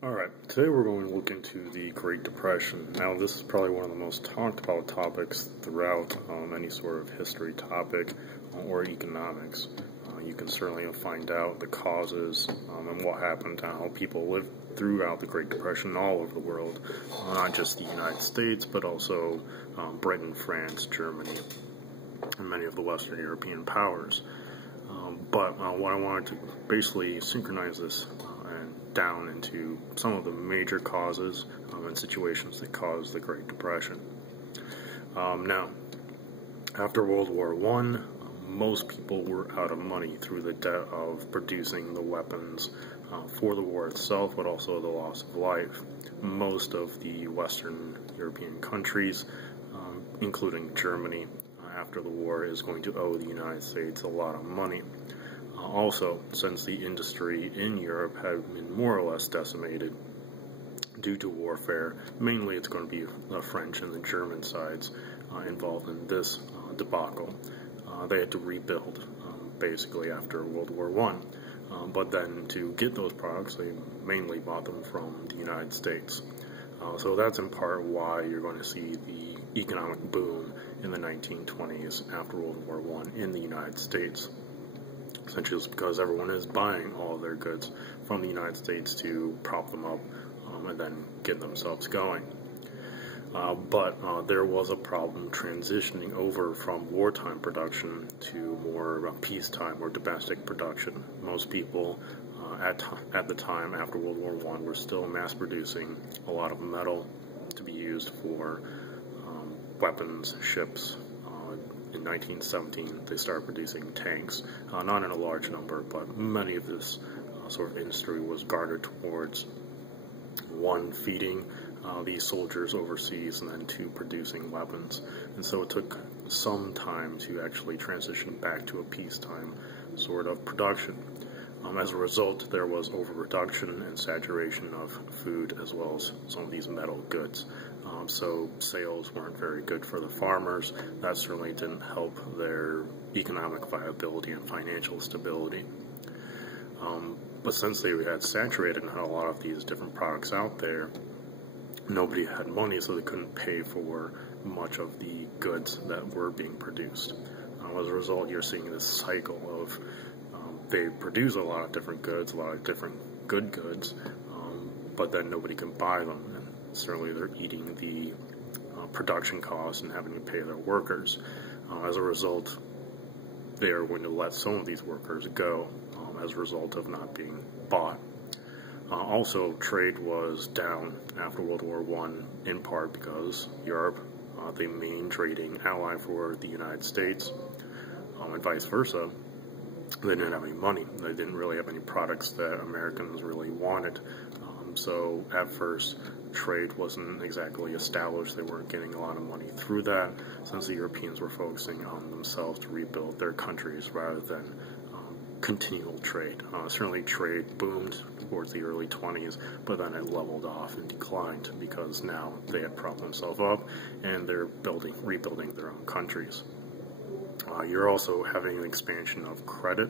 Alright, today we're going to look into the Great Depression. Now, this is probably one of the most talked about topics throughout any sort of history topic or economics. You can certainly find out the causes and what happened, how people lived throughout the Great Depression all over the world, not just the United States, but also Britain, France, Germany, and many of the Western European powers. But what I wanted to basically synchronize this and down into some of the major causes and situations that caused the Great Depression. Now, after World War I, most people were out of money through the debt of producing the weapons for the war itself, but also the loss of life. Most of the Western European countries, including Germany, after the war is going to owe the United States a lot of money. Also, since the industry in Europe had been more or less decimated due to warfare, mainly it's going to be the French and the German sides involved in this debacle. They had to rebuild basically after World War I. But then to get those products, they mainly bought them from the United States. So that's in part why you're going to see the economic boom in the 1920s after World War I in the United States. Essentially, it's because everyone is buying all of their goods from the United States to prop them up and then get themselves going. But there was a problem transitioning over from wartime production to more peacetime or domestic production. Most people at the time after World War I were still mass producing a lot of metal to be used for weapons, ships. In 1917, they started producing tanks, not in a large number, but many of this sort of industry was garnered towards, one, feeding these soldiers overseas, and then two, producing weapons. And so it took some time to actually transition back to a peacetime sort of production. As a result, there was overproduction and saturation of food as well as some of these metal goods. So sales weren't very good for the farmers. That certainly didn't help their economic viability and financial stability. But since they had saturated and had a lot of these different products out there, nobody had money, so they couldn't pay for much of the goods that were being produced. As a result, you're seeing this cycle of they produce a lot of different goods, a lot of different good goods, but then nobody can buy them. And certainly they're eating the production costs and having to pay their workers. As a result, they are going to let some of these workers go as a result of not being bought. Also, trade was down after World War I, in part because Europe, the main trading ally for the United States, and vice versa, they didn't have any money. They didn't really have any products that Americans really wanted. So at first, trade wasn't exactly established. They weren't getting a lot of money through that, since the Europeans were focusing on themselves to rebuild their countries rather than continual trade. Certainly trade boomed towards the early 20s, but then it leveled off and declined because now they had propped themselves up and they're rebuilding their own countries. You're also having an expansion of credit.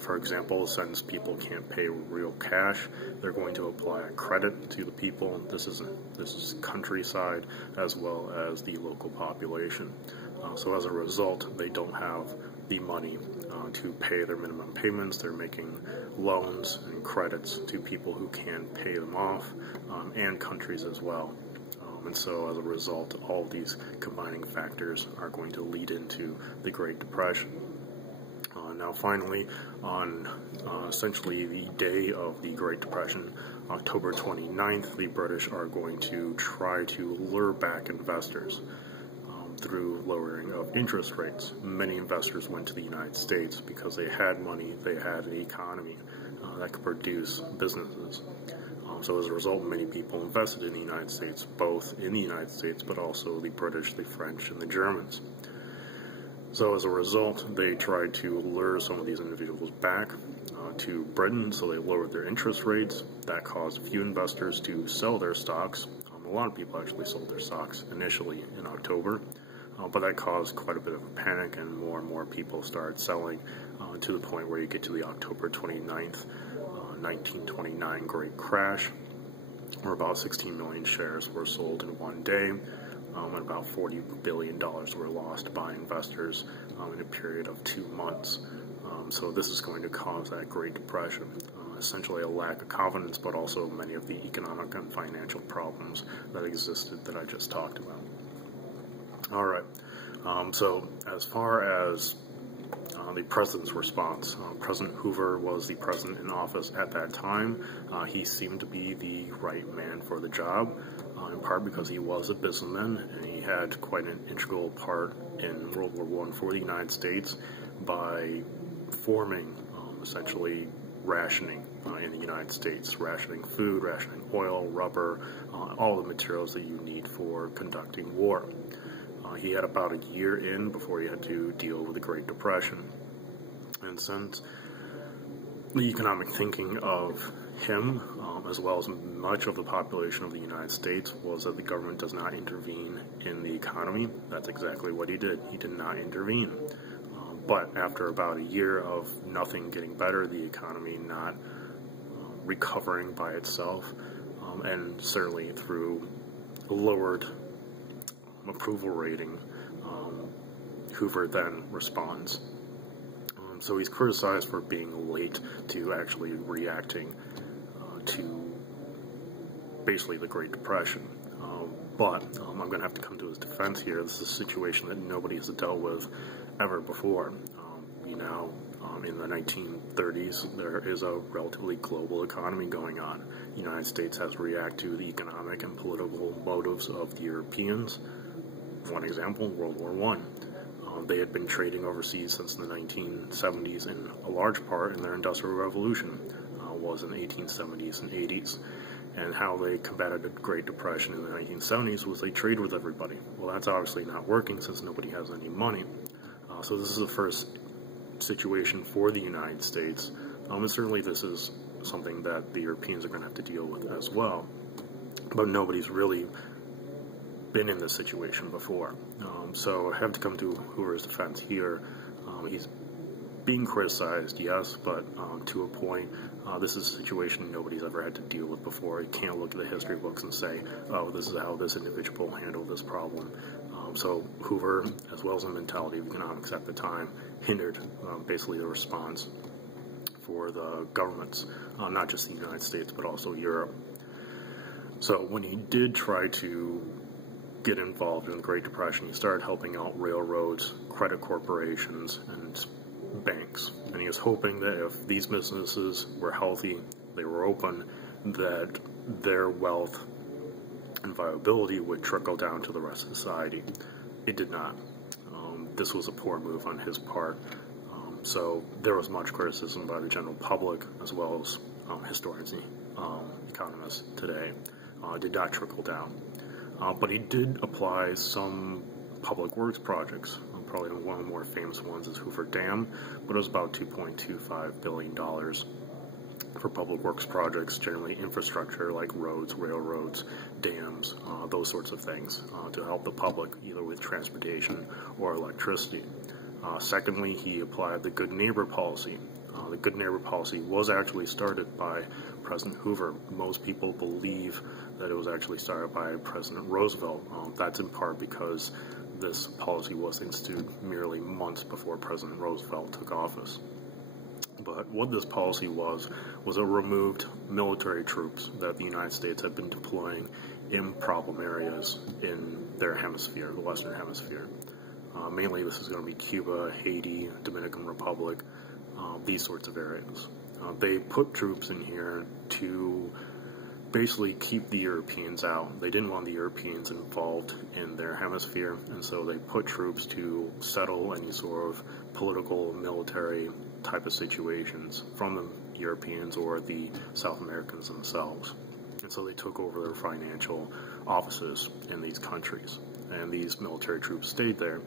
For example, since people can't pay real cash, they're going to apply a credit to the people. This is countryside as well as the local population. So as a result, they don't have the money to pay their minimum payments. They're making loans and credits to people who can pay them off, and countries as well. And so as a result, all of these combining factors are going to lead into the Great Depression. Now finally, on essentially the day of the Great Depression, October 29th, the British are going to try to lure back investors through lowering of interest rates. Many investors went to the United States because they had money, they had an economy that could produce businesses. So as a result, many people invested in the United States, both in the United States, but also the British, the French, and the Germans. So as a result, they tried to lure some of these individuals back to Britain, so they lowered their interest rates. That caused a few investors to sell their stocks. A lot of people actually sold their stocks initially in October, but that caused quite a bit of a panic, and more people started selling to the point where you get to the October 29th, 1929 Great Crash, where about 16 million shares were sold in one day, and about $40 billion were lost by investors in a period of 2 months. So this is going to cause that Great Depression, essentially a lack of confidence, but also many of the economic and financial problems that existed that I just talked about. All right, so as far as the president's response, President Hoover was the president in office at that time. He seemed to be the right man for the job, in part because he was a businessman, and he had quite an integral part in World War I for the United States by forming, essentially, rationing in the United States, rationing food, rationing oil, rubber, all the materials that you need for conducting war. He had about a year in before he had to deal with the Great Depression. And since the economic thinking of him, as well as much of the population of the United States, was that the government does not intervene in the economy, that's exactly what he did. He did not intervene. But after about a year of nothing getting better, the economy not recovering by itself, and certainly through a lowered approval rating, Hoover then responds. So he's criticized for being late to actually reacting to basically the Great Depression. But I'm going to have to come to his defense here. This is a situation that nobody has dealt with ever before. We now, in the 1930s, there is a relatively global economy going on. The United States has to react to the economic and political motives of the Europeans. One example, World War I. They had been trading overseas since the 1970s, and a large part in their Industrial Revolution was in the 1870s and 80s. And how they combated the Great Depression in the 1970s was they trade with everybody. Well, that's obviously not working since nobody has any money. So this is the first situation for the United States, and certainly this is something that the Europeans are going to have to deal with as well. But nobody's really been in this situation before. So I have to come to Hoover's defense here. He's being criticized, yes, but to a point. This is a situation nobody's ever had to deal with before. You can't look at the history books and say, oh, this is how this individual handled this problem. So Hoover, as well as the mentality of economics at the time, hindered basically the response for the governments, not just the United States, but also Europe. So when he did try to get involved in the Great Depression, he started helping out railroads, credit corporations, and banks. And he was hoping that if these businesses were healthy, they were open, that their wealth and viability would trickle down to the rest of society. It did not. This was a poor move on his part. So there was much criticism by the general public, as well as historians and economists today. It did not trickle down. But he did apply some public works projects. Probably one of the more famous ones is Hoover Dam, but it was about $2.25 billion for public works projects, generally infrastructure like roads, railroads, dams, those sorts of things, to help the public either with transportation or electricity. Secondly, he applied the Good Neighbor policy. The Good Neighbor policy was actually started by President Hoover. Most people believe that it was actually started by President Roosevelt. That's in part because this policy was instituted merely months before President Roosevelt took office. But what this policy was it removed military troops that the United States had been deploying in problem areas in their hemisphere, the Western Hemisphere. Mainly this is going to be Cuba, Haiti, Dominican Republic, these sorts of areas. They put troops in here to basically keep the Europeans out. They didn't want the Europeans involved in their hemisphere, and so they put troops to settle any sort of political, military type of situations from the Europeans or the South Americans themselves. And so they took over their financial offices in these countries, and these military troops stayed there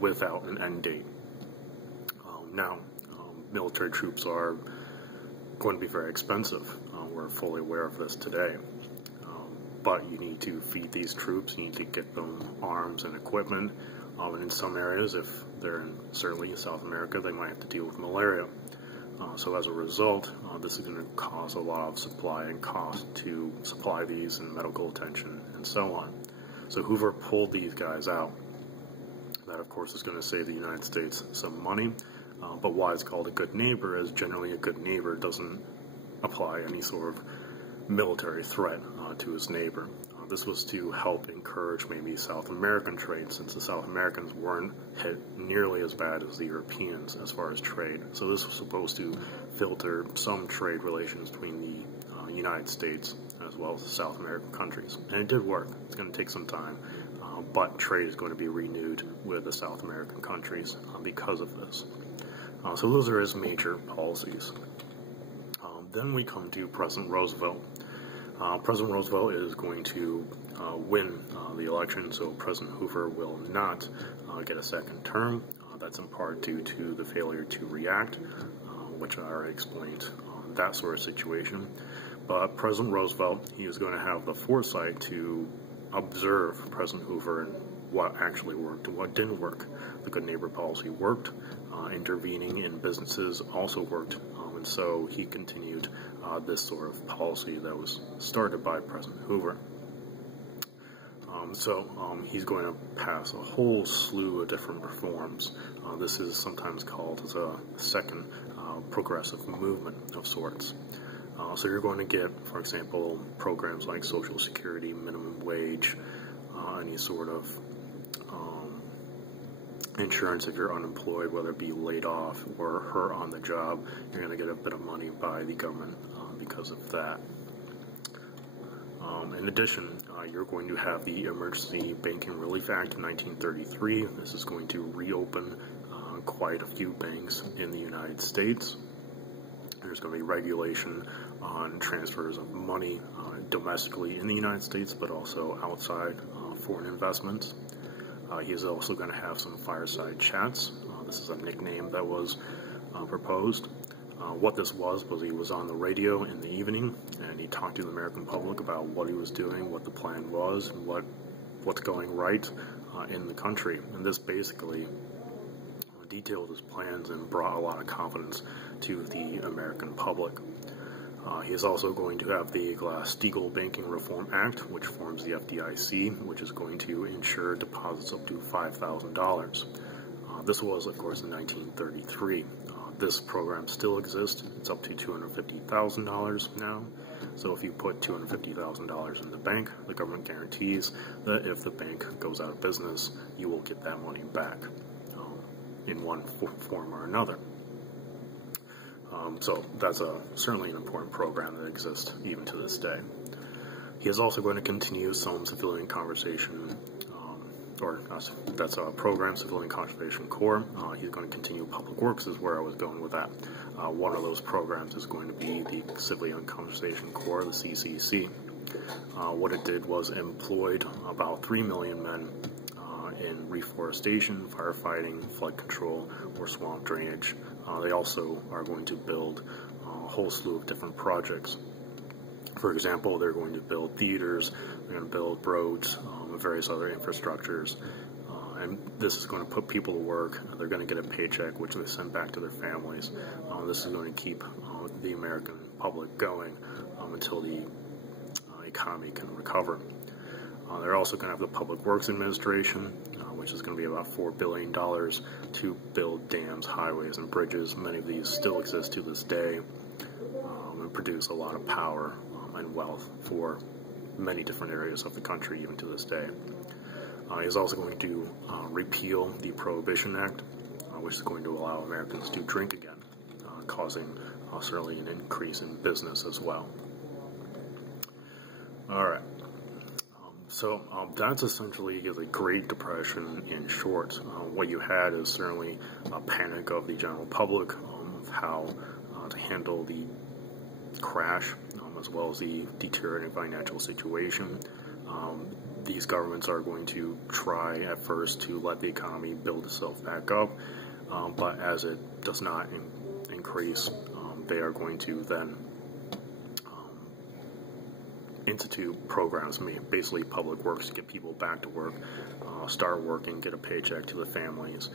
without an end date. Now, military troops are going to be very expensive. We're fully aware of this today. But you need to feed these troops, you need to get them arms and equipment. And in some areas, if they're certainly in South America, they might have to deal with malaria. So as a result, this is going to cause a lot of supply and cost to supply these and medical attention and so on. So Hoover pulled these guys out. That, of course, is going to save the United States some money. But why it's called a good neighbor is generally a good neighbor doesn't apply any sort of military threat to his neighbor. This was to help encourage maybe South American trade, since the South Americans weren't hit nearly as bad as the Europeans as far as trade. So this was supposed to filter some trade relations between the United States as well as the South American countries. And it did work. It's going to take some time, but trade is going to be renewed with the South American countries because of this. So those are his major policies. Then we come to President Roosevelt. President Roosevelt is going to win the election, so President Hoover will not get a second term. That's in part due to the failure to react, which I already explained that sort of situation. But President Roosevelt, he is going to have the foresight to observe President Hoover and what actually worked and what didn't work. The good neighbor policy worked. Intervening in businesses also worked. And so he continued this sort of policy that was started by President Hoover. He's going to pass a whole slew of different reforms. This is sometimes called as a second progressive movement of sorts. So you're going to get, for example, programs like Social Security, minimum wage, any sort of insurance if you're unemployed, whether it be laid off or hurt on the job. You're going to get a bit of money by the government because of that. In addition, you're going to have the Emergency Banking Relief Act of 1933. This is going to reopen quite a few banks in the United States. There's going to be regulation on transfers of money domestically in the United States, but also outside foreign investments. He is also going to have some fireside chats. This is a nickname that was proposed. What this was he was on the radio in the evening, and he talked to the American public about what he was doing, what the plan was, and what's going right in the country. And this basically detailed his plans and brought a lot of confidence to the American public. He is also going to have the Glass-Steagall Banking Reform Act, which forms the FDIC, which is going to insure deposits up to $5,000. This was, of course, in 1933. This program still exists. It's up to $250,000 now. So if you put $250,000 in the bank, the government guarantees that if the bank goes out of business, you will get that money back in one form or another. So that's certainly an important program that exists even to this day. He is also going to continue some civilian conservation, that's a program, Civilian Conservation Corps. He's going to continue public works is where I was going with that. One of those programs is going to be the Civilian Conservation Corps, the CCC. What it did was employed about 3 million men in reforestation, firefighting, flood control, or swamp drainage. They also are going to build a whole slew of different projects. For example, they're going to build theaters, they're going to build roads, and various other infrastructures. And this is going to put people to work. They're going to get a paycheck, which they send back to their families. This is going to keep the American public going until the economy can recover. They're also going to have the Public Works Administration, which is going to be about $4 billion to build dams, highways, and bridges. Many of these still exist to this day and produce a lot of power and wealth for many different areas of the country, even to this day. He's also going to repeal the Prohibition Act, which is going to allow Americans to drink again, causing certainly an increase in business as well. All right. So that's essentially the Great Depression in short. What you had is certainly a panic of the general public of how to handle the crash, as well as the deteriorating financial situation. These governments are going to try at first to let the economy build itself back up, but as it does not increase, they are going to then institute programs, basically public works, to get people back to work, start working, get a paycheck to the families,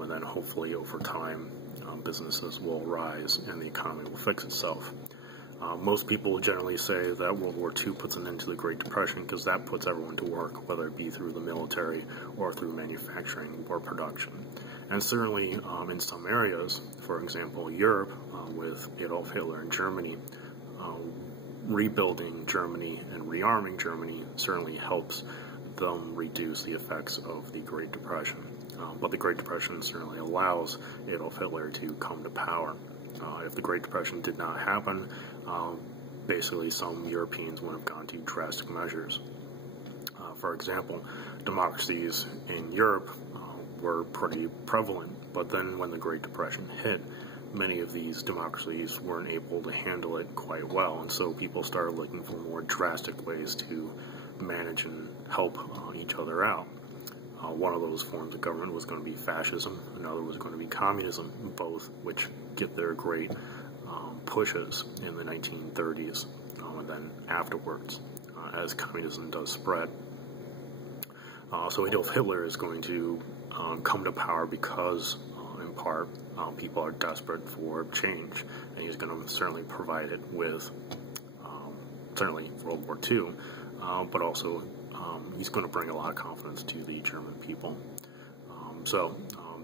and then hopefully over time businesses will rise and the economy will fix itself. Most people generally say that World War II puts an end to the Great Depression because that puts everyone to work, whether it be through the military or through manufacturing or production. And certainly in some areas, for example, Europe, with Adolf Hitler in Germany, rebuilding Germany and rearming Germany certainly helps them reduce the effects of the Great Depression. But the Great Depression certainly allows Adolf Hitler to come to power. If the Great Depression did not happen, basically some Europeans would have gone to drastic measures. For example, democracies in Europe were pretty prevalent, but then when the Great Depression hit, many of these democracies weren't able to handle it quite well, and so people started looking for more drastic ways to manage and help each other out. One of those forms of government was going to be fascism, another was going to be communism, both which get their great pushes in the 1930s and then afterwards as communism does spread. So Adolf Hitler is going to come to power because, in part, people are desperate for change, and he's going to certainly provide it with certainly World War II, but also he's going to bring a lot of confidence to the German people.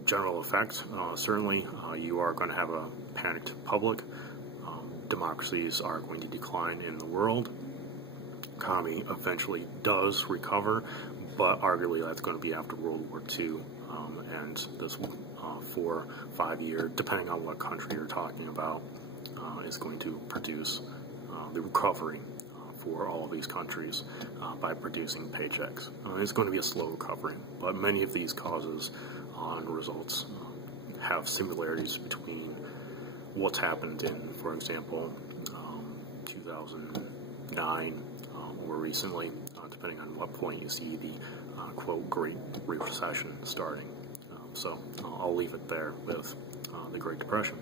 General effect, certainly you are going to have a panicked public. Democracies are going to decline in the world. Economy eventually does recover, but arguably that's going to be after World War II, and this 4 or 5 year, depending on what country you're talking about, is going to produce the recovery for all of these countries by producing paychecks. It's going to be a slow recovery, but many of these causes and results have similarities between what's happened in, for example, 2009 or recently, depending on what point you see the quote Great Recession starting. So I'll leave it there with the Great Depression.